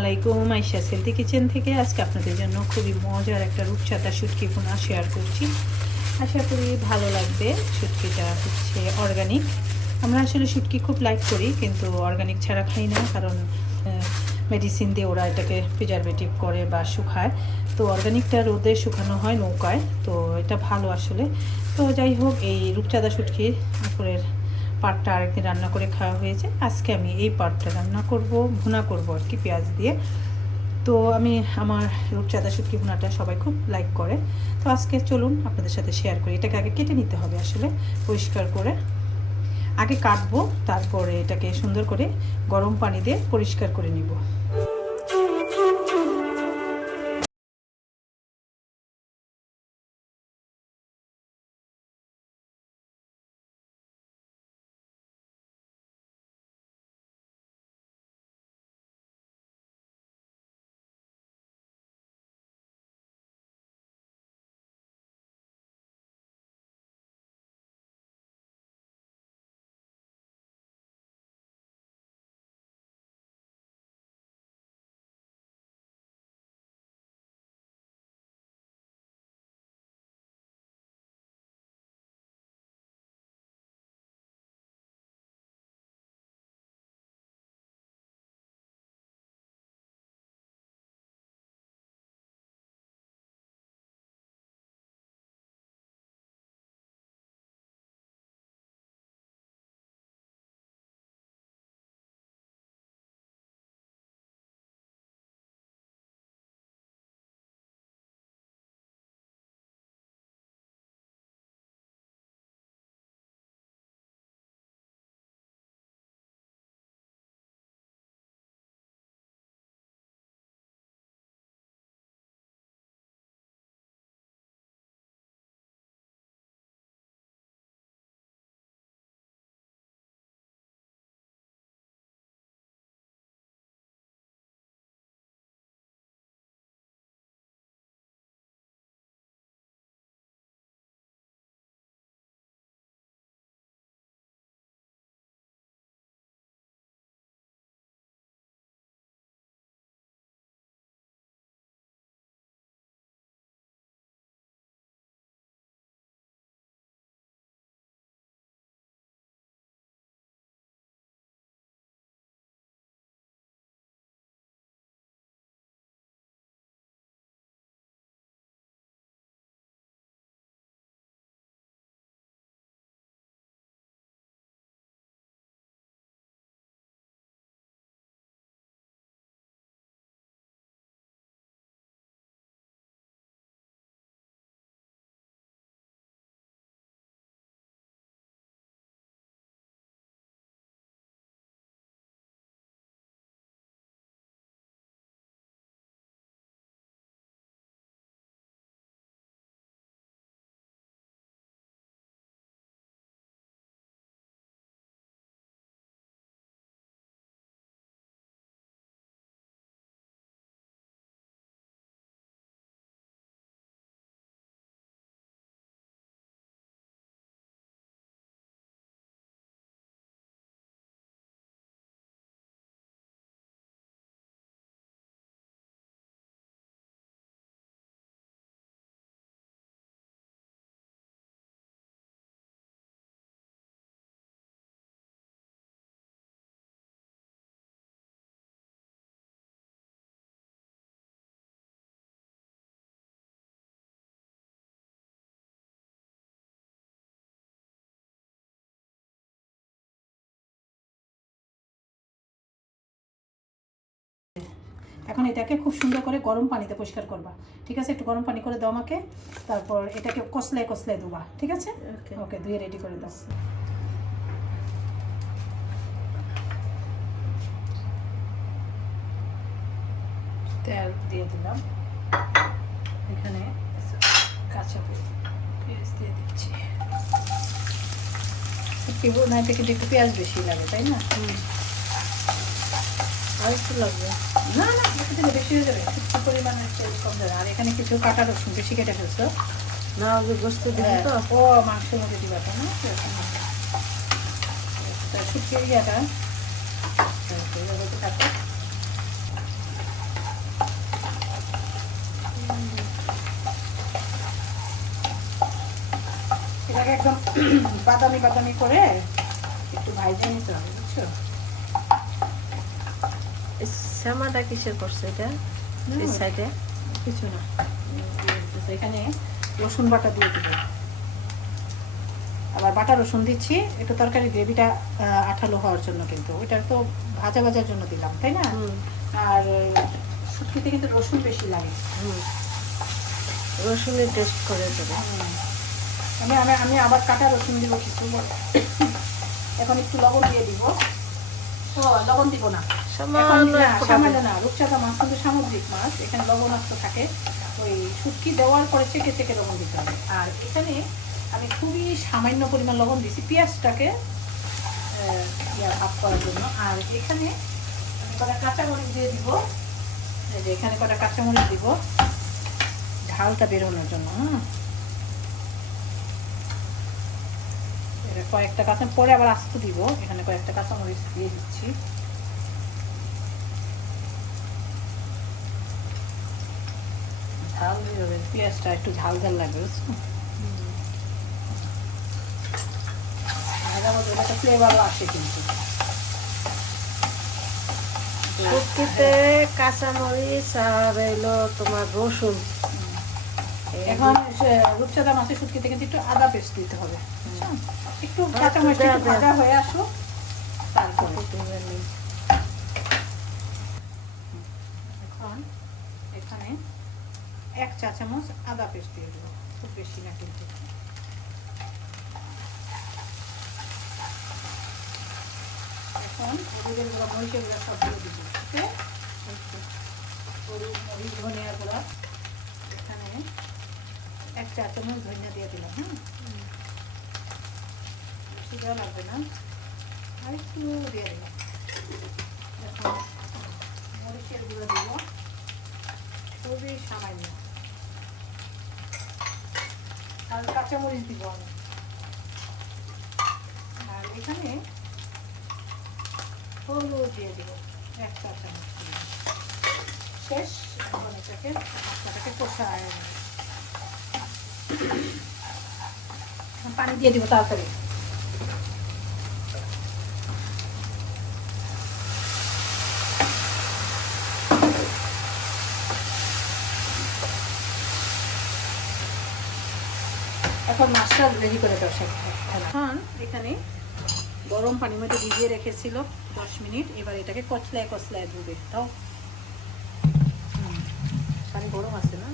আলাইকুম আইসা সেলতি কিচেন থেকে আজকে আপনাদের জন্য খুবই মজার একটা রূপচাঁদা শুটকি ভুনা শেয়ার করছি। আশা করি ভালো লাগবে। শুটকিটা হচ্ছে অর্গানিক আমরা আসলে শুটকি খুব লাইক করি, কিন্তু অর্গানিক ছাড়া খাই না, কারণ মেডিসিন দিয়ে ওরা এটাকে প্রিজারভেটিভ করে বা শুকায়। তো অর্গানিকটা রোদে শুকানো হয় নৌকায়, তো এটা ভালো আসলে। তো যাই হোক, এই রূপচাঁদা শুটকির উপরের পাটটা আরেকদিন রান্না করে খাওয়া হয়েছে। আজকে আমি এই পাটটা রান্না করব, ভুনা করব আর কি পেঁয়াজ দিয়ে। তো আমি আমার রূপচাঁদা শুটকি ভুনাটা সবাই খুব লাইক করে। তো আজকে চলুন আপনাদের সাথে শেয়ার করি। এটাকে আগে কেটে নিতে হবে আসলে, পরিষ্কার করে। আগে কাটবো, তারপরে এটাকে সুন্দর করে গরম পানি দিয়ে পরিষ্কার করে নিব। এখন এটাকে খুব সুন্দর করে গরম পানিতে পরিষ্কার করবা। ঠিক আছে? একটু গরম পানি করে দাও আমাকে। তারপর এটাকে কসলায় কসলায় দেবা ঠিক আছে. ওকে। ধুয়ে রেডি করে দাও। তেল দিয়ে দিলাম। এখানে কাঁচা পেঁয়াজ দিয়ে দিচ্ছি। একটু বোনাইতে কিন্তু একটু পেঁয়াজ বেশি লাগে তাই না? আর একটু লাগবে। না না বেশি হয়ে যাবে। একটু কম যাবে আর এখানে কিছু কাটা রসুন বেশি কেটে হ্যাঁ, না তো? ও মাংসের মধ্যে একদম বাদামি বাদামি করে একটু ভাইজে নিতে হবে বুঝছ? এই শ্যামাটা কিসের করছে এটা? এই সাইডে কিছু না। এখানে রসুন বাটা দিয়ে দিব। আবার বাটা রসুন দিচ্ছি একটু তরকারি গ্রেভিটা আঠালো হওয়ার জন্য কিন্তু। ওইটা তো ভাজা ভাজার জন্য দিলাম তাই না? আর শুটকিতে কিন্তু রসুন বেশি লাগে। রসুনের টেস্ট করে দেবে আমি আমি আমি আবার কাটা রসুন দিব কিছু এখন একটু লবণ দিয়ে দিব। লবণ দিব না। সামান্য রূপচাঁদা মাছ কিন্তু সামুদ্রিক মাছ এখানে লবণাক্ত থাকে। ওই শুটকি দেওয়ার পরে চেকে চেকে লবণ দিতে হবে। আর এখানে আমি খুবই সামান্য পরিমাণ লবণ দিয়েছি পেঁয়াজটাকে ভাগ করার জন্য। আর এখানে আমি কটা কাঁচামরিচ দিয়ে দিব। এখানে কটা কাঁচামরিচ দিব। ঝালটা বেরোনোর জন্য হুম। কয়েকটা কাঁচা পরে আবার আস্ত দিব। এখানে কয়েকটা কাঁচামরিচ দিয়ে দিচ্ছি। ঝাল বেরোবে পেঁয়াজটা একটু ঝাল ঝাল লাগবে, বুঝছ? একটা ফ্লেভারও আসে কিন্তু। কাঁচামরিচ আর এলো তোমার রসুন। এখন রূপচাঁদা মাছের শুটকিতে কিন্তু একটু আদা পেস্ট দিতে হবে একটু হ্যাঁ, কাঁচা মাছ দেয়া, একটু ভাজা হয়ে আসুক তারপরে। এখন এখানে এক চা চামচ আদা পেস্ট দিয়ে দেবো খুব বেশি না কিন্তু। এখন হলুদের গুঁড়া মরিচের গুঁড়া সব দিয়ে দিব ওকে? হলুদ মরিচ ধনিয়ার গুঁড়া। এখানে এক চা চামচ ধনিয়া দিয়ে দিলাম হ্যাঁ বেশি লাগবে না। আর একটু দিয়ে দিলাম। এখন মরিচের গুঁড়ো দিব। খুবই সামান্য। আর কাঁচামরিচ দিব আমি। আর এখানে হলুদ দিয়ে দিব, এক চা চামচ। শেষ, এখন এটাকে মশলাটাকে কষায় নেব। পানি দিয়ে দিব তাড়াতাড়ি। এখন মাছটা রেডি করে দাও সেখানে এখন এখানে গরম পানির মধ্যে ভিজিয়ে রেখেছিল দশ মিনিট। এবার এটাকে কচলায় কচলায় ধুবে। তাও পানি গরম আছে না?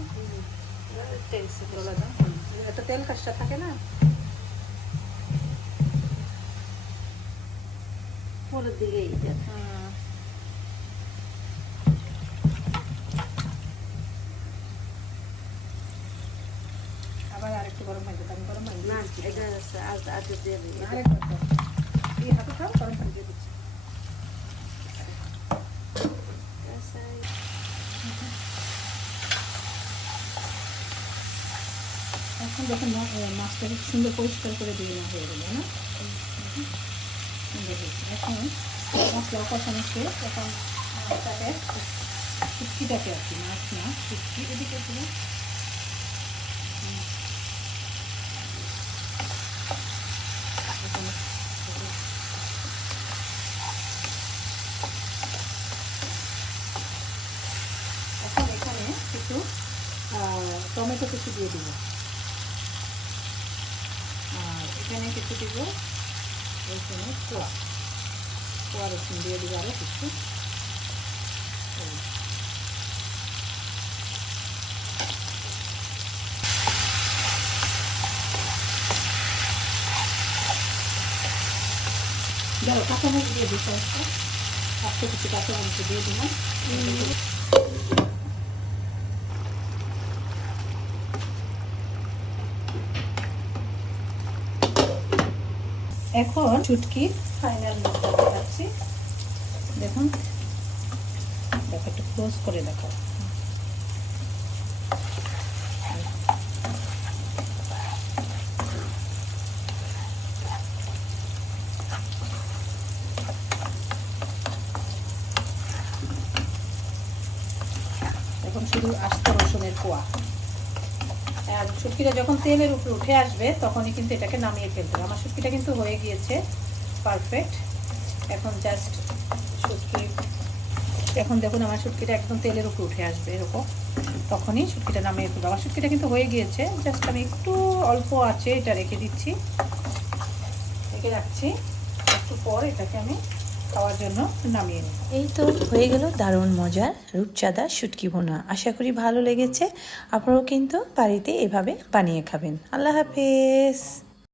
দাও। হুম, একটা তেল কাজটা থাকে না পরের দিকে এইটা হুম। আবার আরেকটু গরম পানি দিতে আমি গরম পানি না দিচ্ছি। এটা আজ আজ দিয়ে দিই এটা আরেকবার দাও। এই হাঁটুটাও গরম পানি দিয়ে দিচ্ছি এখন যখন মা- আহ, মাছটাকে সুন্দর পরিষ্কার করে দিয়ে না হয়ে গেল না। এখন মশলা কষানো শেষ এখন মাছটাকে শুটকিটাকে আর কি মাছ না শুটকি এদিকে ছিল এখন এখানে টমেটো কিছু দিয়ে দিব এখানে কিছু দিব। এইখানে কোয়া। কোয়া রসুন দিয়ে দিব আরও কিছু। দাও, কাঁচামরিচ দিয়ে দিই কয়েকটা একশো কিছু কাঁচামরিচ দিয়ে দিলাম। এখন চুটকি ফাইনাল দেখাচ্ছি দেখুন, দেখো, একটু ক্লোজ করে দেখো। এখন শুধু আস্ত রসুনের কোয়া। আর শুটকিটা যখন তেলের উপরে উঠে আসবে, তখনই কিন্তু এটাকে নামিয়ে ফেলতে হবে। আমার শুটকিটা কিন্তু হয়ে গিয়েছে পারফেক্ট এখন জাস্ট শুটকি এখন দেখুন আমার শুটকিটা একদম তেলের উপরে উঠে আসবে এরকম। তখনই শুটকিটা নামিয়ে ফেলব। আমার শুটকিটা কিন্তু হয়ে গিয়েছে জাস্ট আমি একটু অল্প আছে এটা রেখে দিচ্ছি। রেখে রাখছি। একটু পর এটাকে আমি খাওয়ার জন্য নামিয়ে নিই। এই তো হয়ে গেল দারুণ মজার রূপচাঁদা শুটকি বোনা আশা করি ভালো লেগেছে। আপনারাও কিন্তু বাড়িতে এভাবে বানিয়ে খাবেন। আল্লাহ হাফেজ।